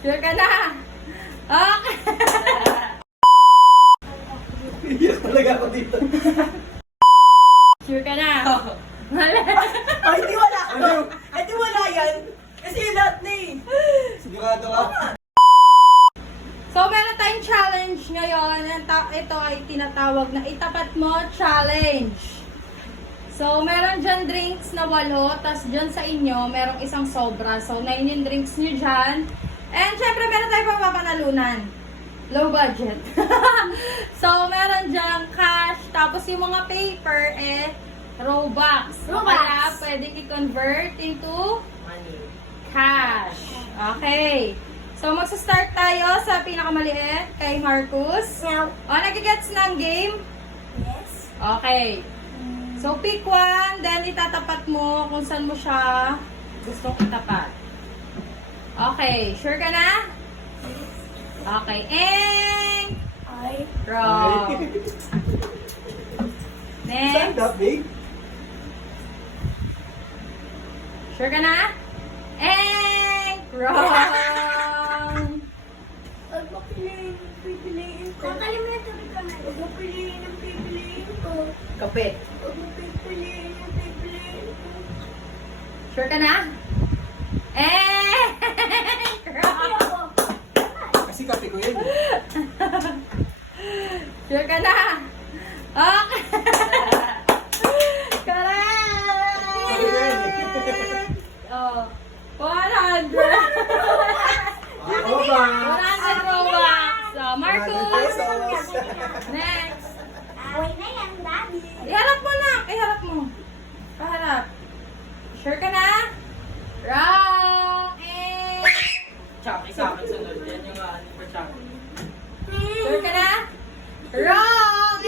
Sure ka na? Okay. Iyak talaga ako dito. Sure ka na? Mali. Ay, hindi wala ako. Ay, di wala yan. Kasi yung lahat na eh. Sigurado ka? So, meron tayong challenge ngayon. Ito ay tinatawag na Itapat Mo Challenge. So, meron dyan drinks na 8, tas dyan sa inyo, merong isang sobra. So, 9 yung drinks nyo dyan. And, syempre, meron tayong papapanalunan. Low budget. So, meron dyan cash, tapos yung mga paper, Robux. Robux. Kaya, pwedeng i-convert into Money. cash. Okay. So, magsa-start tayo sa pinakamaliit kay Marcus. Now, O, nagigets ng game? yes. Okay. So, pick one, then itatapat mo kung saan mo siya gustong itapat. Okay. Sure ka na? Okay. And Ay. draw. Next. Stand up, babe. Sure ka na? And wrong. Huwag mo pipiliin ko. Nakalimutan ko na. Huwag mo piliin ang pipiliin ko. Kape. Huwag mo pipiliin ang pipiliin ko. Sure ka na? And wrong. Ako. Kasi kape ko yun. Sure ka na? Okay. Correct. Oh, 100. Oo ba? 100 Robux. So, Marcus. Next. Away na yan, Daddy. Iharap mo na. Iharap mo. Paharap. Sure ka na? Wrong. And Chucky sa akin sunod. Yan yung ano pa Chucky. sure ka na? Wrong.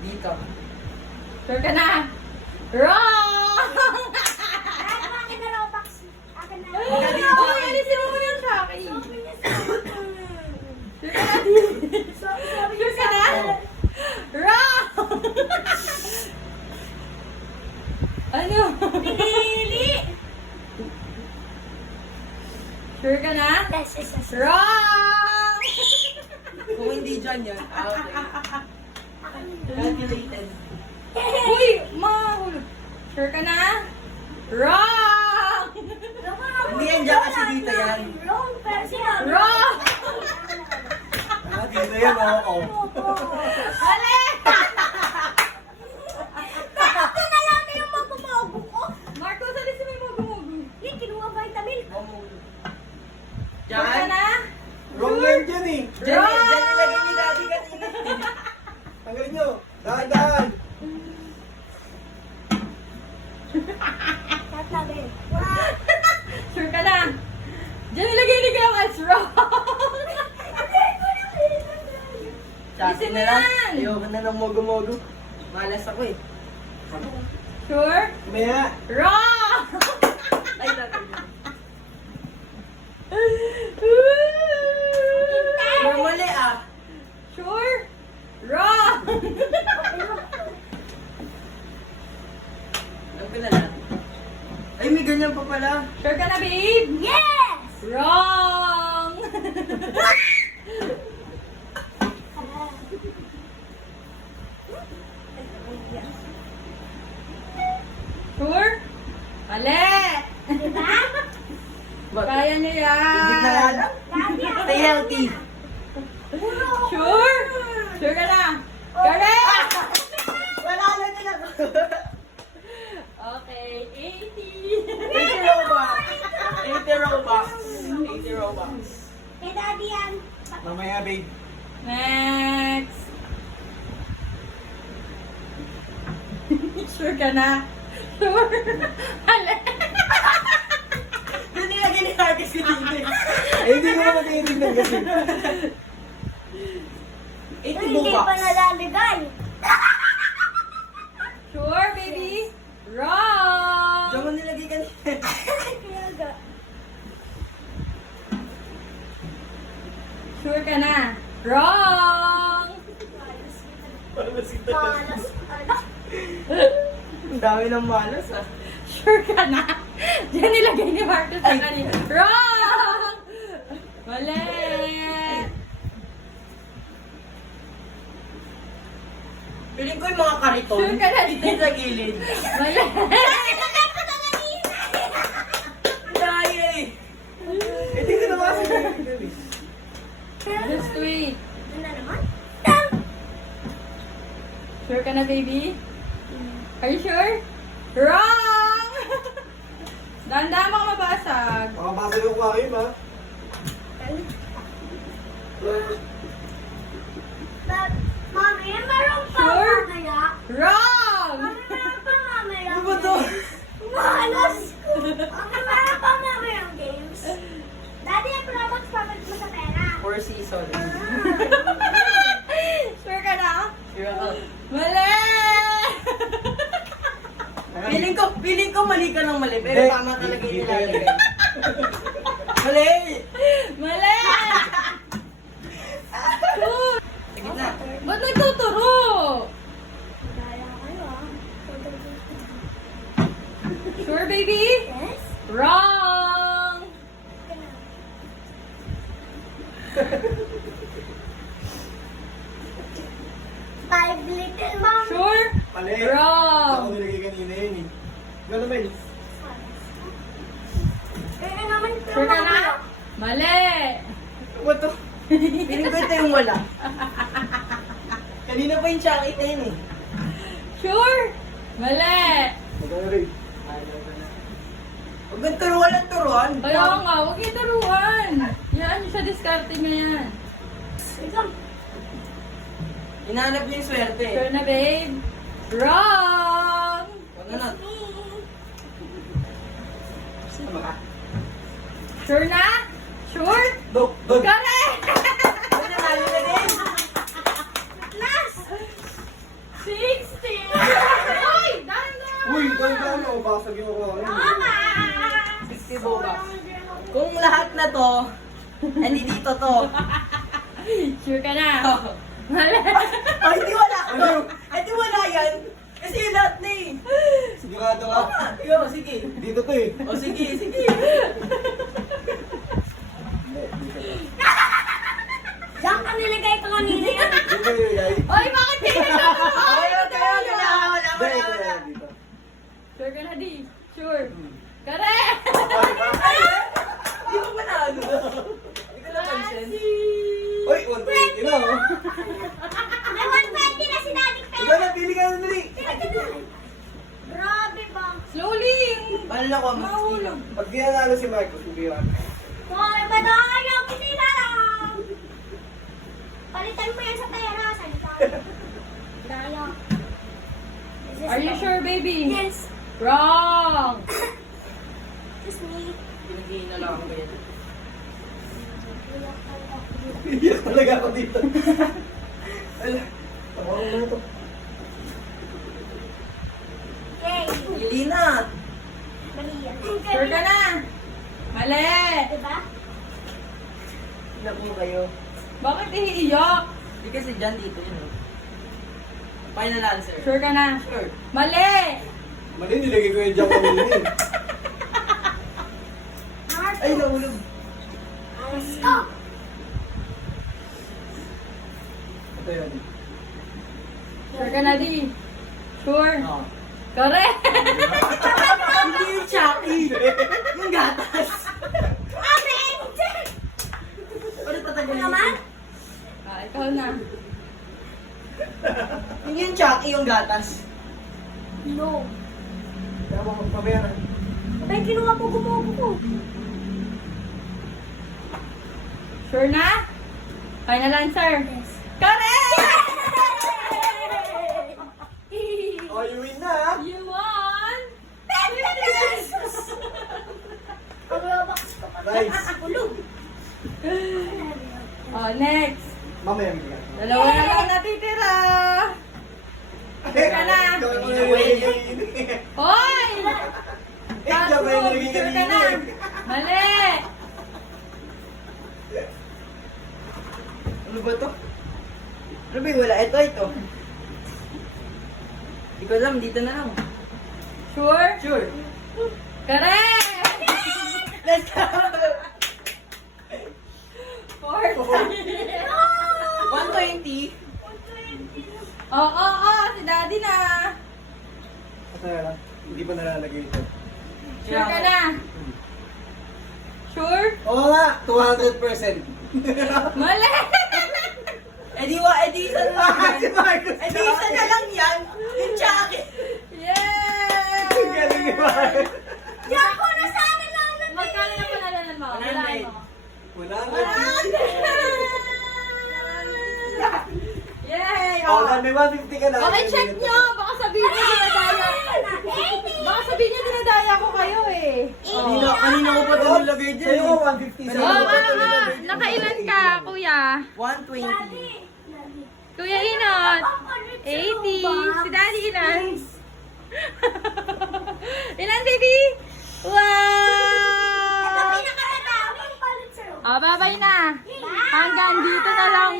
Dito. Sure ka na? Wrong. Akin na Robux. Akin na. Uy, alisin mo muna yung sa akin. Sure ka na? Sure ka na? Wrong. Ano? Pinili. Sure ka na? Yes, yes, yes. Wrong. Kung hindi dyan yan, okay. Calculated. Uy, mahulog. Sure ka na? Wrong. Hindi yan dyan kasi dito yan. Wrong person. Wrong. Ah, dito yan, oo. Mali. Ito na lang yung magumogo ko. Marcos, alisin mo yung magumogo. Hindi, kinuha vitamin. Sure ka na? Wrong yan dyan eh. Wrong. Dyan nilagay ni Daddy kanina. Tanggalin nyo. Dahan-dahan. Tatlagay. Sure ka na? Diyan nilagay ni Kuya Mats. Wrong. Alisin mo yan. Ayoko na ng mogo-mogo. Malas ako eh. Sure? Maya. Wrong. Ay, tatay. Mali ah. Sure? Wrong. Alam ko na lang. Ay, may ganyan pa pala. Sure ka na, babe? Yes! Wrong. Sure? Mali. Diba? Kaya niyo Hindi na yan. alam. Stay healthy. Sure? Sure ka na? Correct! Wala na nila. Okay, 80 Robux. 80 Robux. 80 Robux. Kay Daddy yan. Mamaya, babe. 80. Next. Sure ka na? Sure? Mali. Doon nilagay ni Marcus si Dini. Eh, hindi ko naman tinitignan kasi. 80 Hindi bucks. pa nalalagay. Sure, baby? Wrong! Diyan mo nilagay kanina. Kaya ga. Sure ka na? Wrong! Malas ito. Malas. Ang dami ng malas ah. Sure ka na? Diyan nilagay ni Marcos sa kanina. Wrong! Mali! Piling ko yung mga kariton. Sure ka na? Dito sa gilid. Mali! Daya eh. Hindi ko naman kasi narinig eh. Just wait. Ano na naman? Sure ka na, baby? Are you sure? Wrong! Dahan-dahan mo mabasag. Makabasag yung aquarium ha. Mami, meron pa Sure? mamaya. Wrong! Mami, meron pa mamaya. Ano ba to? Malas ko. Mami, meron pa mamaya ang games. Daddy, ang products pabalik mo sa pera. 4 seasons. Sure ka na? Sure ako. Mali! Piling ko mali ka ng mali, pero Hindi. tama talaga yung Hindi nilalagay. pwede. Mali! Mali! Sure! Sa gitna. Ba't nagtuturo? Daya kayo ah. Sure, baby? Yes? Wrong! Five little mom. Sure? Mali. Wrong! Ako nilagay kanina yun eh. Gano'n Mel? Kaya naman ito Sure ka na? Mali! Ano ba to? Piling ko ito yung wala. Kanina pa yung chocolate na yun eh. Sure? Mali! Magkano rin? Huwag kang turuan ng turuan. Kaya nga, huwag yung turuan. Yan, siya diskarte mo yan. Ikaw. Hinahanap niya yung swerte. Sure na, babe? Wrong! Huwag na. Tama ka. Sure na? Sure? Dok! Dok! Correct! Ano nanalo na din? Last. 60! Uy! Dahan-dahan! Uy! Gano'n ako. Basag yung aquarium. Mama. 60 bucks. Kung lahat na to, hindi dito to. Sure ka na? Mali! Oh, hindi wala. Hindi wala yan. Kasi yung lahat na eh. Sigurado ka? Yo, sige. Dito to eh. O sige, sige. Hindi, dito to. Diyan ka nilagay ko kanina yan. Dito yun guys. Oy, bakit tinignan mo? Ay, wala. Dito. Sure ka na, di? Sure. Correct! Hindi ko ba naano? Hindi ko napansin. Uy! 120 na oh. May 120 na si Daddy Pera. Ikaw na, pili ka na dali. Grabe ba? Slowly! Paano ako? Mahulog. Pag di nanalo si Marcos, hindi yan. Hoy, madaya ko sila lang. Palitan mo yan sa pera. Salita. Daya. Are you sure, baby? Yes. Wrong! Excuse me. Pinagiging na lang ako yan. Iyak talaga ako dito. Ala, tawag mo na ito. Okay. Pili na. Mali yan. Sure ka na? Mali! Diba? Sila po kayo. Bakit iiyak? Hindi kasi dyan dito yun. Oh. Final answer. Sure ka na? Sure. Mali! Mali, nilagay ko yung jam kanina eh. Ay, nahulog. Let's go. Ito yun. Sure ka na, di? Sure? Oo. Correct! Hindi yung Chucky. Yung gatas. Orange! Ano tatagalin Naman? Ah, ikaw na. Hindi yung Chucky yung gatas. No. Kaya mo magpabayaran. Abay, kinuha ko gumugo ko. Sure na? Final answer? Yes. Correct! Oh, you win na ha? You won! 10 pesos! Ang Robux ko pa. Nice. Ulog. Oh, next. Mamaya bigyan. Dalawa na lang natitira. Sure ka na? Ikaw mo na nilagay kanina. Hoy! Eh, jam na yung nilagay Sure ka kanina na? eh. Mali! Ano ba to? Ano ba yung wala? Ito. Hindi ko alam, dito na lang. Sure? Sure. Correct! Let's go! 120. Oo, si Daddy na. Ito na lang. Hindi pa nalalagay ito. Sure ka na? Sure? Oo nga, 200%. Mali! Edi isa na lang Si yan. Marcos. Edi isa na lang yan. Yung Chucky. Yeah! Ang galing ni Marcos. Diyan ko na sana lang na Magkano na panalanan mo? 100. Walaan mo. Wala nga. Yay! Oo, may 150 ka na. Okay, check nyo! Baka sabihin nyo dinadaya. Baka sabihin nyo dinadaya ko kayo eh. Kanina ko pa ito nilagay dyan. Sa'yo eh. 150. Oo, nakailan ka, kuya? 120. Kuya Inot. 80. Si Daddy ilan? Ilan, baby? Wow! Pinakaradaming palit sa'yo. Bye-bye na. Hanggang dito na lang